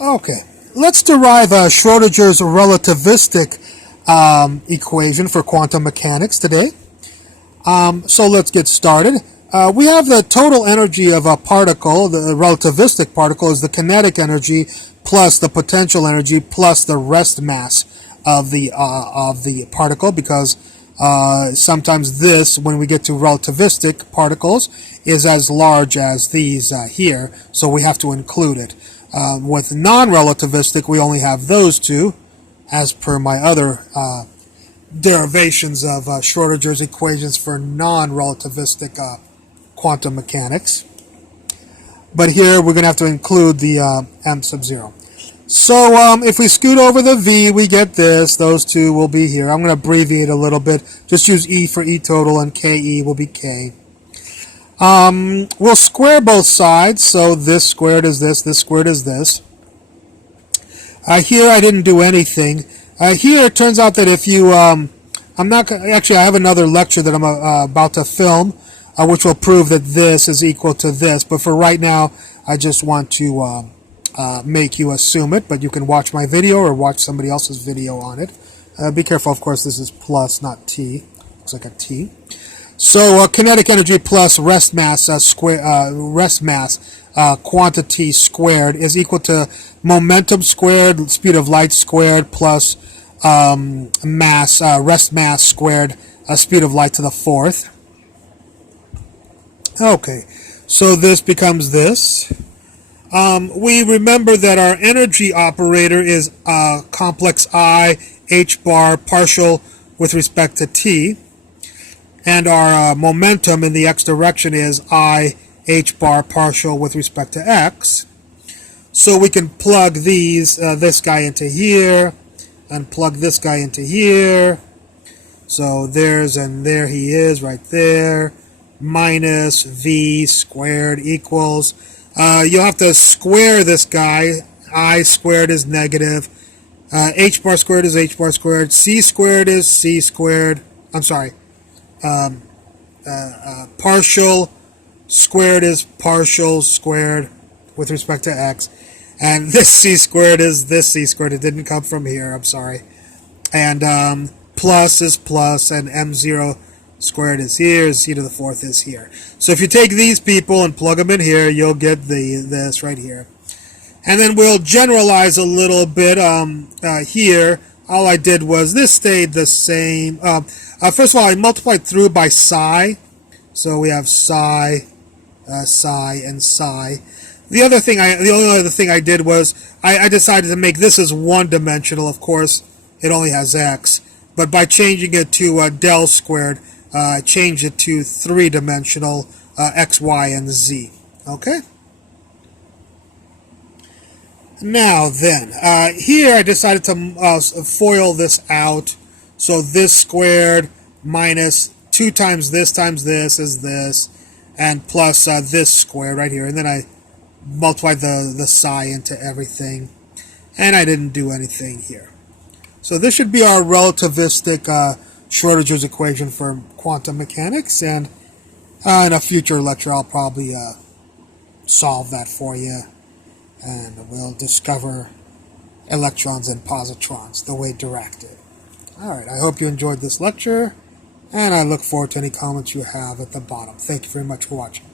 Okay, let's derive Schrodinger's relativistic equation for quantum mechanics today. So let's get started. We have the total energy of a particle. The relativistic particle is the kinetic energy plus the potential energy plus the rest mass of the particle, because sometimes this, when we get to relativistic particles, is as large as these here, so we have to include it. With non-relativistic, we only have those two, as per my other derivations of Schrodinger's equations for non-relativistic quantum mechanics. But here we're going to have to include the m sub 0. So if we scoot over the v, we get this. Those two will be here. I'm going to abbreviate a little bit. Just use e for e total, and ke will be k. We'll square both sides, so this squared is this squared is this. Here I didn't do anything. Here it turns out that if you, I'm not actually, I have another lecture that I'm about to film, which will prove that this is equal to this. But for right now, I just want to make you assume it. But you can watch my video or watch somebody else's video on it. Be careful, of course, this is plus, not t. Looks like a t. So kinetic energy plus rest mass quantity squared is equal to momentum squared, speed of light squared, plus rest mass squared, speed of light to the fourth. Okay, so this becomes this. We remember that our energy operator is complex I, h bar, partial with respect to t. And our momentum in the x direction is I, h bar, partial with respect to x. So we can plug these, this guy into here, and plug this guy into here. So there's, and there he is right there, minus v squared equals. You'll have to square this guy. I squared is negative. H bar squared is h bar squared. C squared is c squared. I'm sorry. Partial squared is partial squared with respect to x, and this c squared is this c squared. It didn't come from here, I'm sorry. And plus is plus, and m0 squared is here, c to the fourth is here. So if you take these people and plug them in here, you'll get this right here. And then we'll generalize a little bit here. All I did was this stayed the same. First of all, I multiplied through by psi. So we have psi, psi, and psi. The only other thing I did was I decided to make this as one-dimensional. Of course, it only has x. But by changing it to del squared, I changed it to three-dimensional x, y, and z. Okay? Now then, here I decided to FOIL this out. So this squared minus 2 times this is this, and plus this squared right here. And then I multiplied the psi into everything, and I didn't do anything here. So this should be our relativistic Schrodinger's equation for quantum mechanics, and in a future lecture I'll probably solve that for you, and we'll discover electrons and positrons the way Dirac did. Alright, I hope you enjoyed this lecture, and I look forward to any comments you have at the bottom. Thank you very much for watching.